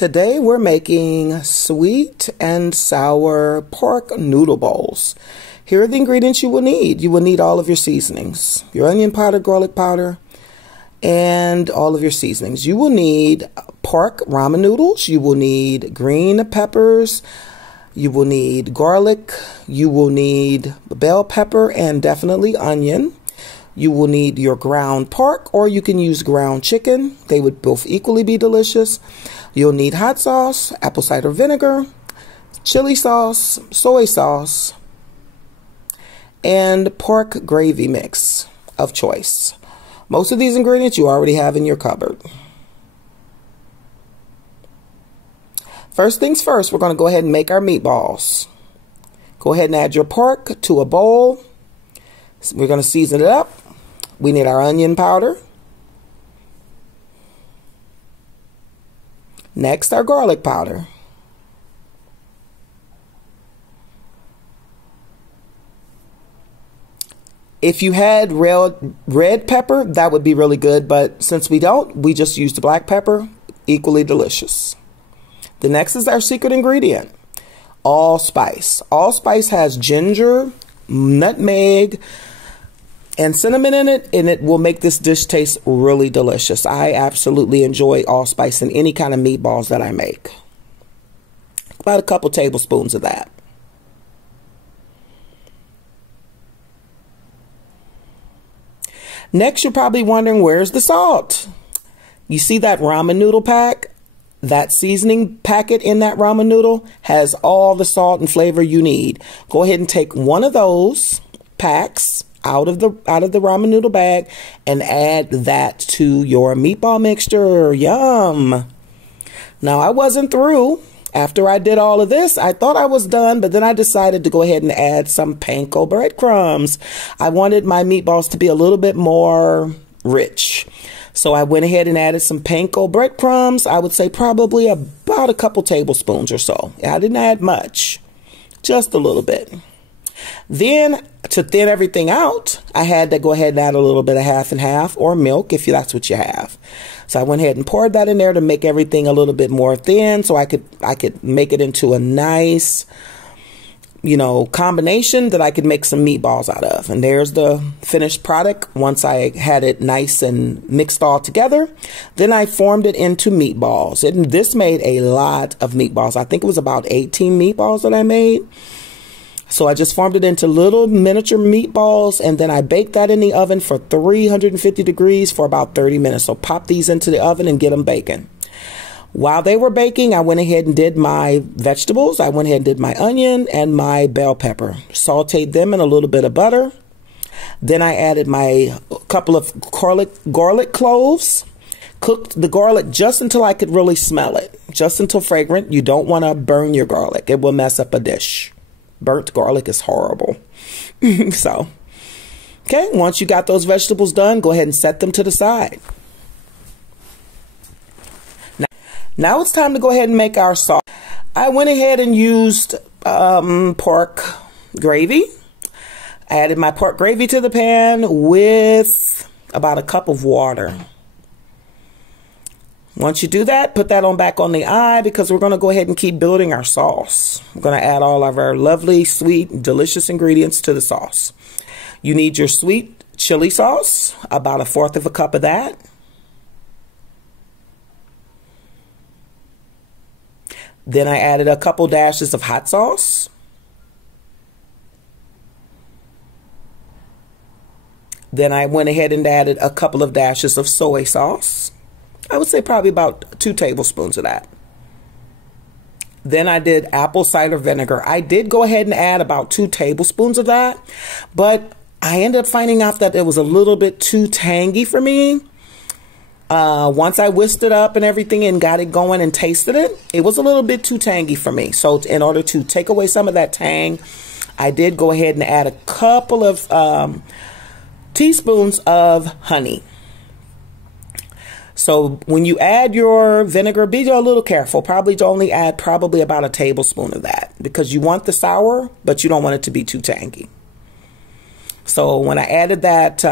Today we're making sweet and sour pork noodle bowls. Here are the ingredients you will need. You will need all of your seasonings, your onion powder, garlic powder, and all of your seasonings. You will need pork ramen noodles. You will need green peppers. You will need garlic. You will need bell pepper and definitely onion. You will need your ground pork, or you can use ground chicken. They would both equally be delicious. You'll need hot sauce, apple cider vinegar, chili sauce, soy sauce, and pork gravy mix of choice. Most of these ingredients you already have in your cupboard. First things first, we're going to go ahead and make our meatballs. Go ahead and add your pork to a bowl. We're going to season it up. We need our onion powder. Next, our garlic powder. If you had red pepper, that would be really good, but since we don't, we just use the black pepper, equally delicious. The next is our secret ingredient, allspice. Allspice has ginger, nutmeg, and cinnamon in it, and it will make this dish taste really delicious. I absolutely enjoy allspice in any kind of meatballs that I make. About a couple tablespoons of that. Next, you're probably wondering, where's the salt? You see that ramen noodle pack? That seasoning packet in that ramen noodle has all the salt and flavor you need. Go ahead and take one of those packs out of the ramen noodle bag and add that to your meatball mixture. Yum. Now, I wasn't through. After I did all of this, I thought I was done, but then I decided to go ahead and add some panko breadcrumbs. I wanted my meatballs to be a little bit more rich. So I went ahead and added some panko breadcrumbs. I would say probably about a couple tablespoons or so. I didn't add much, just a little bit. Then, to thin everything out, I had to go ahead and add a little bit of half and half, or milk if that's what you have. So I went ahead and poured that in there to make everything a little bit more thin, so I could make it into a nice, combination that I could make some meatballs out of. And there's the finished product. Once I had it nice and mixed all together, then I formed it into meatballs. This made a lot of meatballs. I think it was about 18 meatballs that I made. So I just formed it into little miniature meatballs, and then I baked that in the oven for 350 degrees for about 30 minutes. So pop these into the oven and get them baking. While they were baking, I went ahead and did my vegetables. I went ahead and did my onion and my bell pepper. Sauteed them in a little bit of butter. Then I added my couple of garlic cloves. Cooked the garlic just until I could really smell it. Just until fragrant. You don't want to burn your garlic. It will mess up a dish. Burnt garlic is horrible. So, okay, once you got those vegetables done, go ahead and set them to the side. Now it's time to go ahead and make our sauce. I went ahead and used pork gravy. I added my pork gravy to the pan with about a cup of water. Once you do that, put that on back on the eye, because we're going to go ahead and keep building our sauce. We're going to add all of our lovely, sweet, delicious ingredients to the sauce. You need your sweet chili sauce, about 1/4 of a cup of that. Then I added a couple dashes of hot sauce. Then I went ahead and added a couple of dashes of soy sauce. I would say probably about 2 tablespoons of that. Then I did apple cider vinegar. I did go ahead and add about 2 tablespoons of that, but I ended up finding out that it was a little bit too tangy for me. Once I whisked it up and everything and got it going and tasted it, it was a little bit too tangy for me. So in order to take away some of that tang, I did go ahead and add a couple of teaspoons of honey. So when you add your vinegar, be a little careful. Probably only add probably about a tablespoon of that, because you want the sour, but you don't want it to be too tangy. So when I added that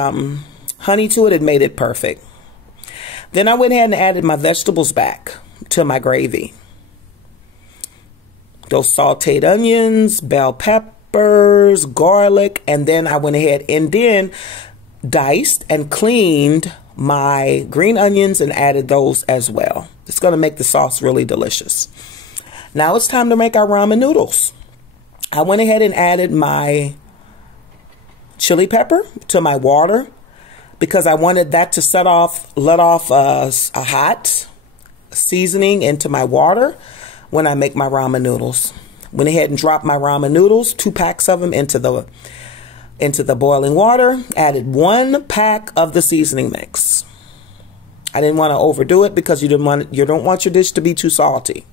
honey to it, it made it perfect. Then I went ahead and added my vegetables back. to my gravy. Those sauteed onions, bell peppers, garlic, and then I went ahead and then diced and cleaned my green onions and added those as well. It's going to make the sauce really delicious. Now it's time to make our ramen noodles. I went ahead and added my chili pepper to my water because I wanted that to let off a hot seasoning into my water when I make my ramen noodles. Went ahead and dropped my ramen noodles, 2 packs of them into the boiling water. Added 1 pack of the seasoning mix. I didn't want to overdo it because you don't want your dish to be too salty.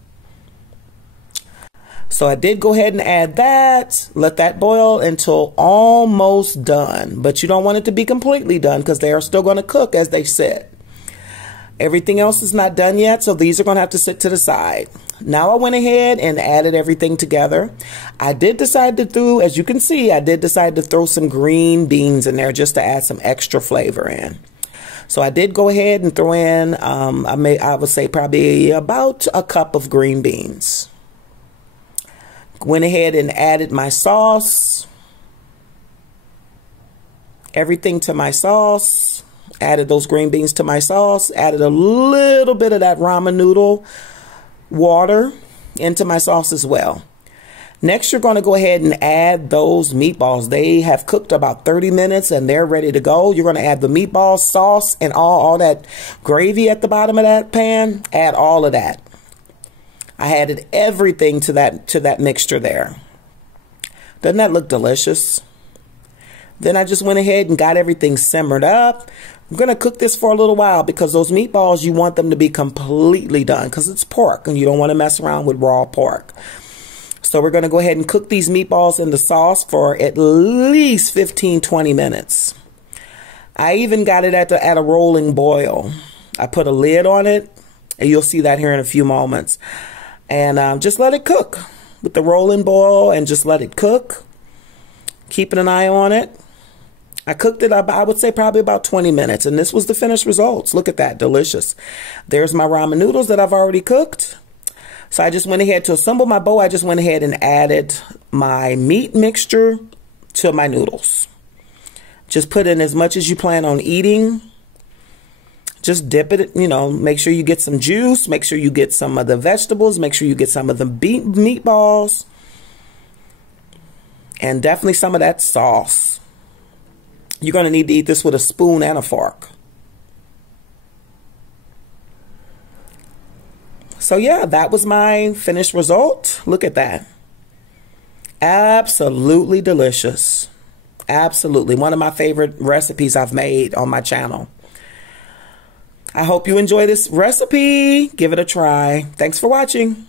So I did go ahead and add that, let that boil until almost done. But you don't want it to be completely done because they are still going to cook as they sit. Everything else is not done yet, so these are going to have to sit to the side. Now I went ahead and added everything together. I did decide to throw, as you can see, I did decide to throw some green beans in there just to add some extra flavor in. So I did go ahead and throw in, I would say probably about a cup of green beans. Went ahead and added my sauce. Everything to my sauce. Added those green beans to my sauce. Added a little bit of that ramen noodle water into my sauce as well. Next, you're going to go ahead and add those meatballs. They have cooked about 30 minutes and they're ready to go. You're going to add the meatball sauce and all that gravy at the bottom of that pan. Add all of that. I added everything to that mixture there. Doesn't that look delicious? Then I just went ahead and got everything simmered up. I'm going to cook this for a little while because those meatballs, you want them to be completely done because it's pork and you don't want to mess around with raw pork. So we're going to go ahead and cook these meatballs in the sauce for at least 15-20 minutes. I even got it at a rolling boil. I put a lid on it and you'll see that here in a few moments. And just let it cook with the rolling boil and just let it cook. Keeping an eye on it. I cooked it up, I would say probably about 20 minutes. And this was the finished results. Look at that. Delicious. There's my ramen noodles that I've already cooked. So I just went ahead to assemble my bowl. I just went ahead and added my meat mixture to my noodles. Just put in as much as you plan on eating. Just dip it, make sure you get some juice. Make sure you get some of the vegetables. Make sure you get some of the meatballs. And definitely some of that sauce. You're going to need to eat this with a spoon and a fork. So yeah, that was my finished result. Look at that. Absolutely delicious. Absolutely. One of my favorite recipes I've made on my channel. I hope you enjoy this recipe. Give it a try. Thanks for watching.